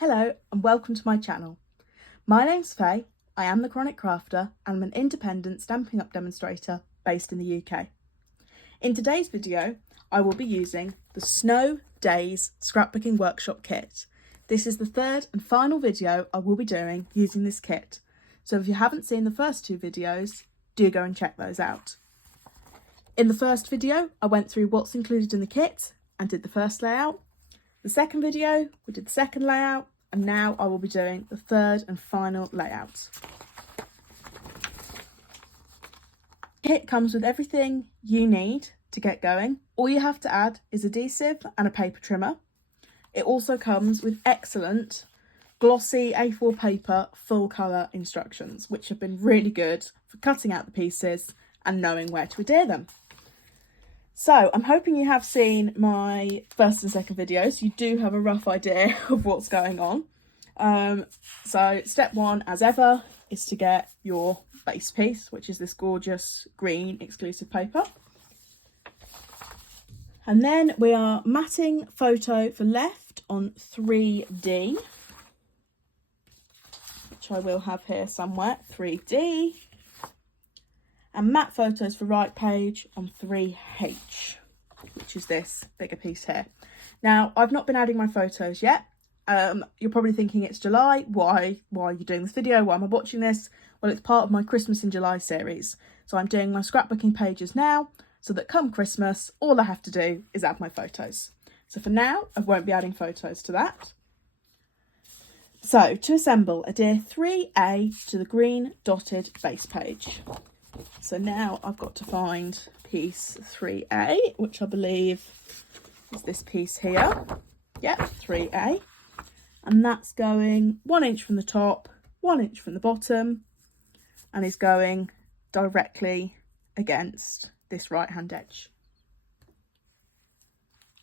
Hello and welcome to my channel. My name's Faye, I am the Chronic Crafter and I'm an independent Stampin' Up demonstrator based in the UK. In today's video, I will be using the Snow Day Scrapbooking Workshop kit. This is the third and final video I will be doing using this kit, so if you haven't seen the first two videos, do go and check those out. In the first video, I went through what's included in the kit and did the first layout. The second video, we did the second layout, and now I will be doing the third and final layout. The kit comes with everything you need to get going. All you have to add is adhesive and a paper trimmer. It also comes with excellent glossy A4 paper full colour instructions, which have been really good for cutting out the pieces and knowing where to adhere them. So I'm hoping you have seen my first and second videos. You do have a rough idea of what's going on. So step one, as ever, is to get your base piece, which is this gorgeous green exclusive paper. And then we are matting photo for left on 3D, which I will have here somewhere, 3D. And matte photos for right page on 3H, which is this bigger piece here. Now, I've not been adding my photos yet. You're probably thinking it's July. Why are you doing this video? Why am I watching this? Well, it's part of my Christmas in July series. So I'm doing my scrapbooking pages now, so that come Christmas, all I have to do is add my photos. So for now, I won't be adding photos to that. So to assemble, adhere 3A to the green dotted base page. So now I've got to find piece 3A, which I believe is this piece here. Yep, 3A. And that's going 1 inch from the top, 1 inch from the bottom, and is going directly against this right hand edge.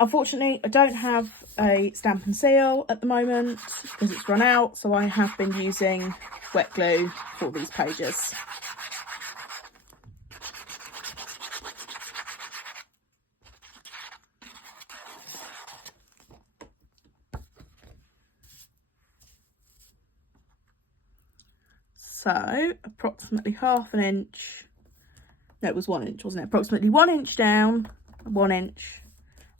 Unfortunately, I don't have a stamp and seal at the moment because it's run out, so I have been using wet glue for these pages. So approximately half an inch, no, it was 1 inch, wasn't it? Approximately 1 inch down, 1 inch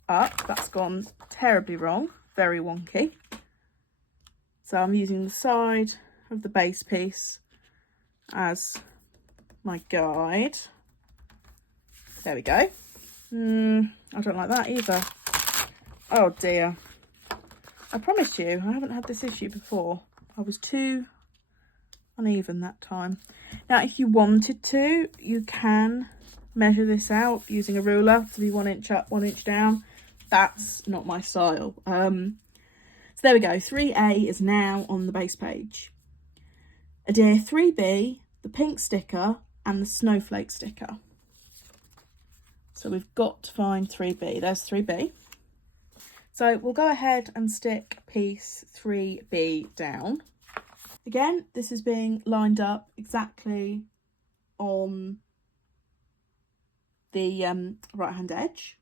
up. That's gone terribly wrong, very wonky. So I'm using the side of the base piece as my guide. There we go. I don't like that either. Oh dear. I promised you, I haven't had this issue before. I was too uneven that time. Now, if you wanted to, you can measure this out using a ruler to be 1 inch up, 1 inch down. That's not my style. So there we go. 3A is now on the base page. Adhere 3B, the pink sticker and the snowflake sticker. So we've got to find 3B. There's 3B. So we'll go ahead and stick piece 3B down. Again, this is being lined up exactly on the right hand edge.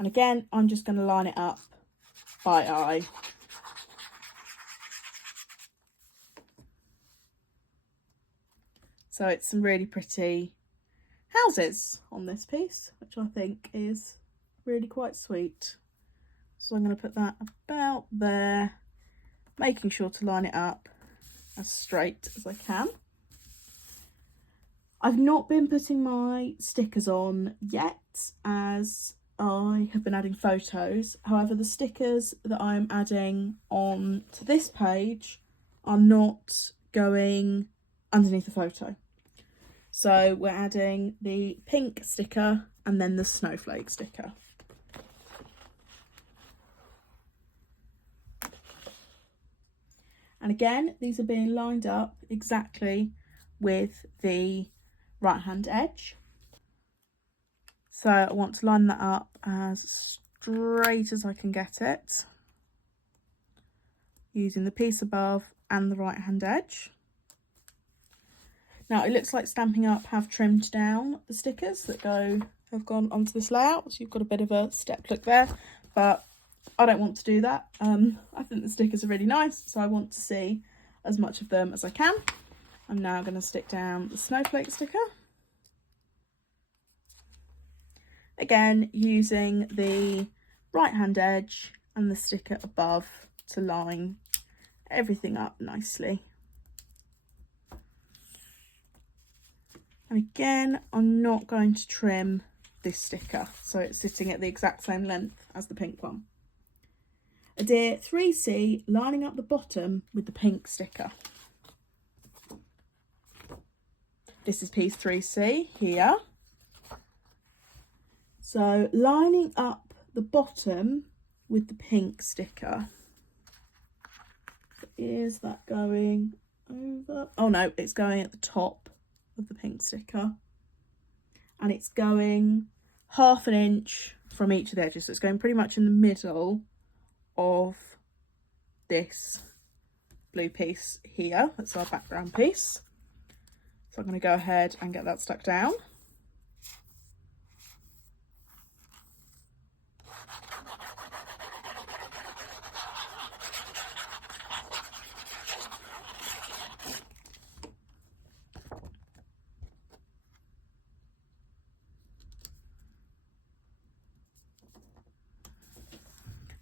And again, I'm just going to line it up by eye. So it's some really pretty houses on this piece, which I think is really quite sweet. So I'm going to put that about there, making sure to line it up as straight as I can. I've not been putting my stickers on yet, as I have been adding photos. However, the stickers that I'm adding on to this page are not going underneath the photo. So we're adding the pink sticker and then the snowflake sticker. And again, these are being lined up exactly with the right hand edge. So I want to line that up as straight as I can get it, using the piece above and the right hand edge. Now it looks like Stampin' Up have trimmed down the stickers that have gone onto this layout, so you've got a bit of a step look there, but I don't want to do that. I think the stickers are really nice, so I want to see as much of them as I can. I'm now going to stick down the snowflake sticker. Again, using the right hand edge and the sticker above to line everything up nicely. And again, I'm not going to trim this sticker, so it's sitting at the exact same length as the pink one. Adhere 3C, lining up the bottom with the pink sticker. This is piece 3C here. So lining up the bottom with the pink sticker. Is that going over? Oh no, it's going at the top of the pink sticker. And it's going 1/2 inch from each of the edges. So it's going pretty much in the middle of this blue piece here. That's our background piece. So I'm going to go ahead and get that stuck down.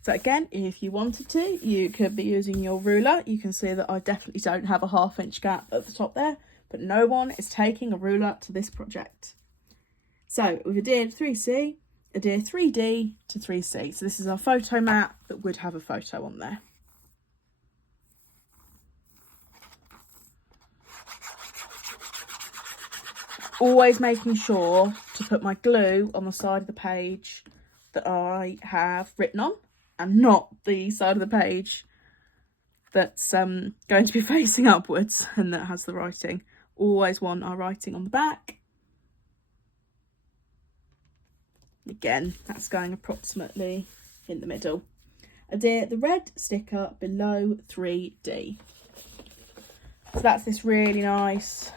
So again, if you wanted to, you could be using your ruler. You can see that I definitely don't have a 1/2 inch gap at the top there, but no one is taking a ruler to this project. So we've adhered 3C, adhere 3D to 3C. So this is our photo mat that would have a photo on there. Always making sure to put my glue on the side of the page that I have written on, and not the side of the page that's going to be facing upwards and that has the writing. Always want our writing on the back. Again, that's going approximately in the middle. Adhere the red sticker below 3D. So that's this really nice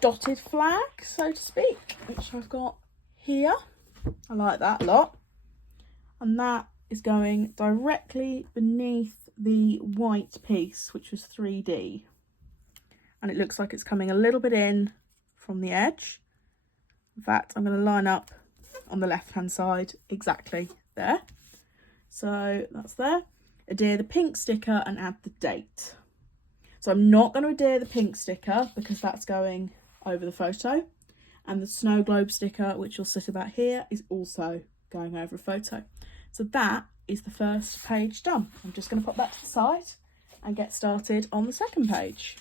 dotted flag, so to speak, which I've got here. I like that a lot. And that is going directly beneath the white piece, which was 3D. And it looks like it's coming a little bit in from the edge. In fact, I'm going to line up on the left hand side exactly there. So that's there. Adhere the pink sticker and add the date. So I'm not going to adhere the pink sticker because that's going over the photo, and the snow globe sticker, which will sit about here, is also going over a photo. So that is the first page done. I'm just going to pop that to the side and get started on the second page,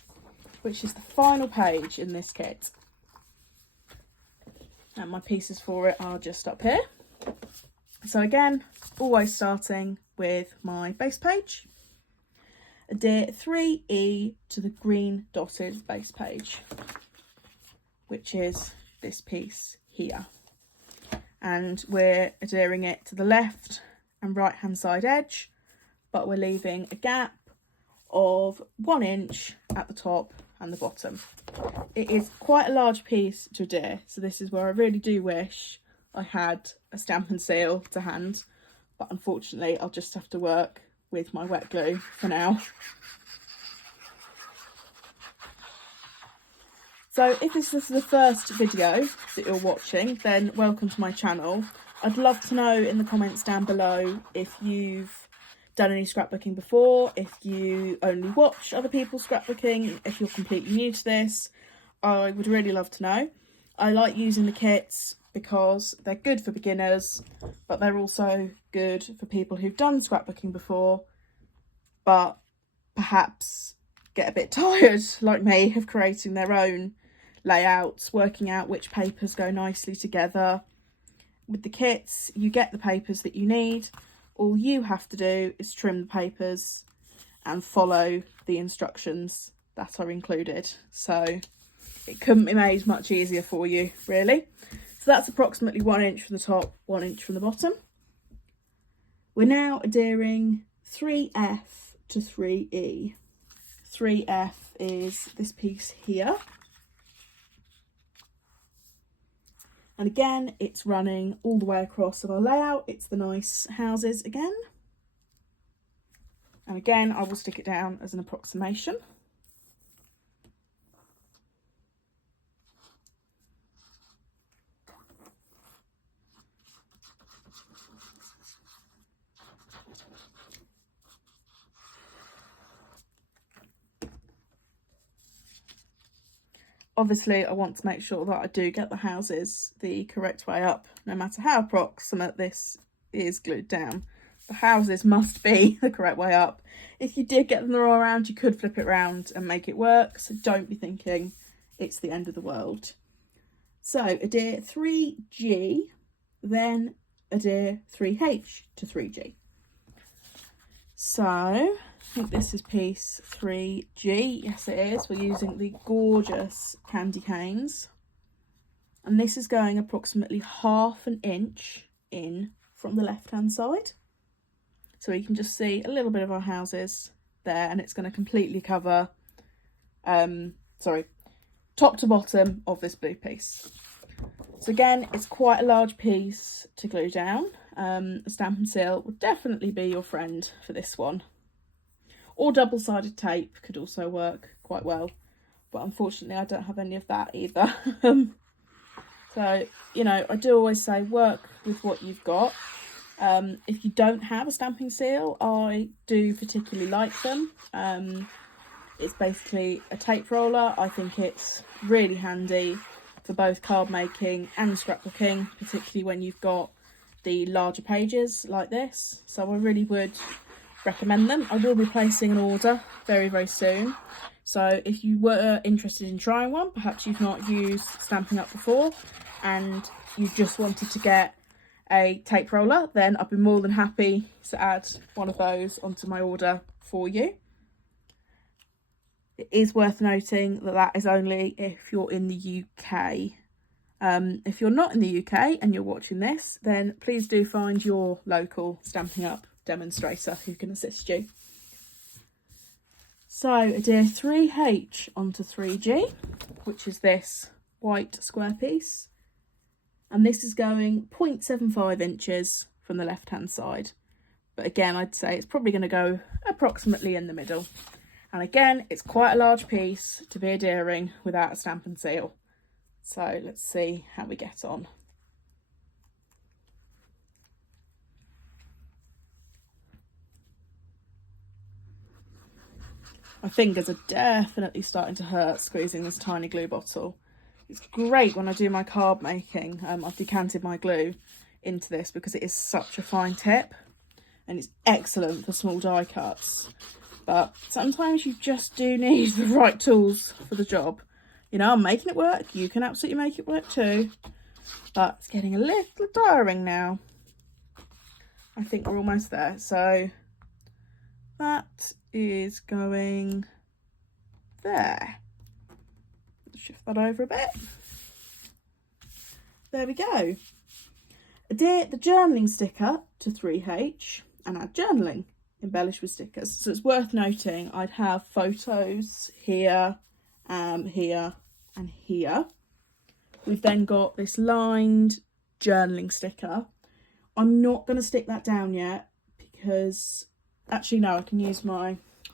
which is the final page in this kit. And my pieces for it are just up here. So again, always starting with my base page. Adhere 3E to the green dotted base page, which is this piece here. And we're adhering it to the left and right hand side edge, but we're leaving a gap of 1 inch at the top and the bottom. It is quite a large piece to adhere, so this is where I really do wish I had a stamp and seal to hand, but unfortunately I'll just have to work with my wet glue for now. So if this is the first video that you're watching, then welcome to my channel. I'd love to know in the comments down below if you've done any scrapbooking before, if you only watch other people scrapbooking, if you're completely new to this. I would really love to know. I like using the kits because they're good for beginners, but they're also good for people who've done scrapbooking before, but perhaps get a bit tired, like me, of creating their own layouts, working out which papers go nicely together. With the kits, you get the papers that you need. All you have to do is trim the papers and follow the instructions that are included. So it couldn't be made much easier for you, really. So that's approximately 1 inch from the top, 1 inch from the bottom. We're now adhering 3F to 3E. 3F is this piece here. And again, it's running all the way across of our layout. It's the nice houses again. And again, I will stick it down as an approximation. Obviously, I want to make sure that I do get the houses the correct way up, no matter how approximate this is glued down. The houses must be the correct way up. If you did get them the wrong way around, you could flip it around and make it work, so don't be thinking it's the end of the world. So adhere 3G, then adhere 3H to 3G. So I think this is piece 3G. Yes, it is. We're using the gorgeous candy canes. And this is going approximately 1/2 inch in from the left-hand side. So you can just see a little bit of our houses there, and it's going to completely cover, top to bottom of this blue piece. So again, it's quite a large piece to glue down. A Stampin' Seal would definitely be your friend for this one. Or double-sided tape could also work quite well. But unfortunately, I don't have any of that either. So, you know, I do always say work with what you've got. If you don't have a stamping seal, I do particularly like them. It's basically a tape roller. I think it's really handy for both card making and scrapbooking, particularly when you've got the larger pages like this. So I really would recommend them. I will be placing an order very, very soon. So if you were interested in trying one, perhaps you've not used Stampin' Up before and you just wanted to get a tape roller, then I'd be more than happy to add one of those onto my order for you. It is worth noting that that is only if you're in the UK. If you're not in the UK and you're watching this, then please do find your local Stampin' Up demonstrator who can assist you. So adhere 3H onto 3G, which is this white square piece. And this is going 0.75 inches from the left-hand side. But again, I'd say it's probably going to go approximately in the middle. And again, it's quite a large piece to be adhering without a Stampin' Seal. So let's see how we get on. My fingers are definitely starting to hurt squeezing this tiny glue bottle. It's great when I do my card making. I've decanted my glue into this because it is such a fine tip and it's excellent for small die cuts. But sometimes you just do need the right tools for the job. You know, I'm making it work. You can absolutely make it work too. But it's getting a little tiring now. I think we're almost there. So that is going there. Shift that over a bit. There we go. Adhere the journaling sticker to 3H and add journaling embellished with stickers. So it's worth noting I'd have photos here, here and here. We've then got this lined journaling sticker. I'm not going to stick that down yet because actually no,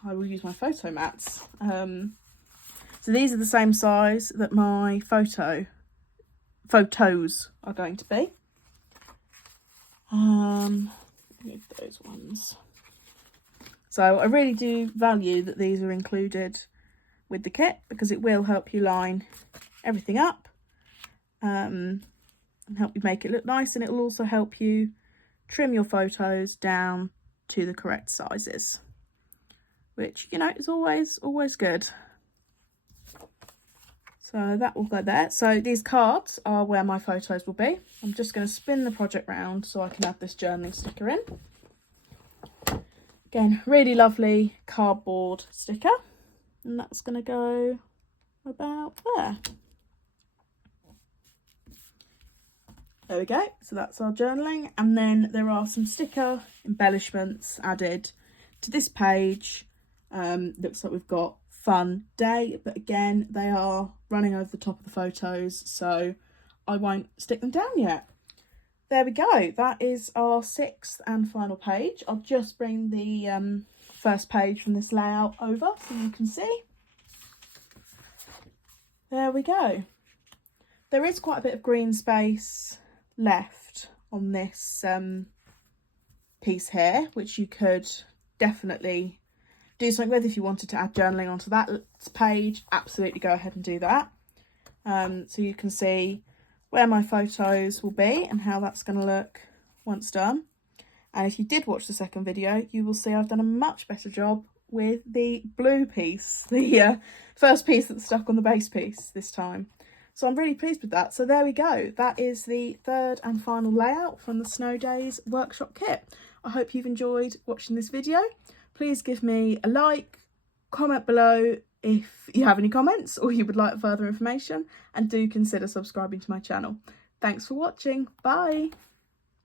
I will use my photo mats. So these are the same size that my photos are going to be. Move those ones. So I really do value that these are included with the kit because it will help you line everything up and help you make it look nice, and it will also help you trim your photos down to the correct sizes, which, you know, is always good. So that will go there. So these cards are where my photos will be. I'm just going to spin the project round so I can add this journaling sticker in. Again, really lovely cardboard sticker. And that's going to go about there. There we go. So that's our journaling. And then there are some sticker embellishments added to this page. Looks like we've got Fun Day, but again, they are running over the top of the photos, so I won't stick them down yet. There we go. That is our 6th and final page. I'll just bring the first page from this layout over so you can see. There we go. There is quite a bit of green space left on this piece here, which you could definitely do something with. If you wanted to add journaling onto that page, absolutely go ahead and do that. So you can see where my photos will be and how that's going to look once done. And if you did watch the second video, you will see I've done a much better job with the blue piece, the first piece that's stuck on the base piece this time. So I'm really pleased with that. So there we go. That is the 3rd and final layout from the Snow Days workshop kit. I hope you've enjoyed watching this video. Please give me a like, comment below if you have any comments or you would like further information, and do consider subscribing to my channel. Thanks for watching. Bye.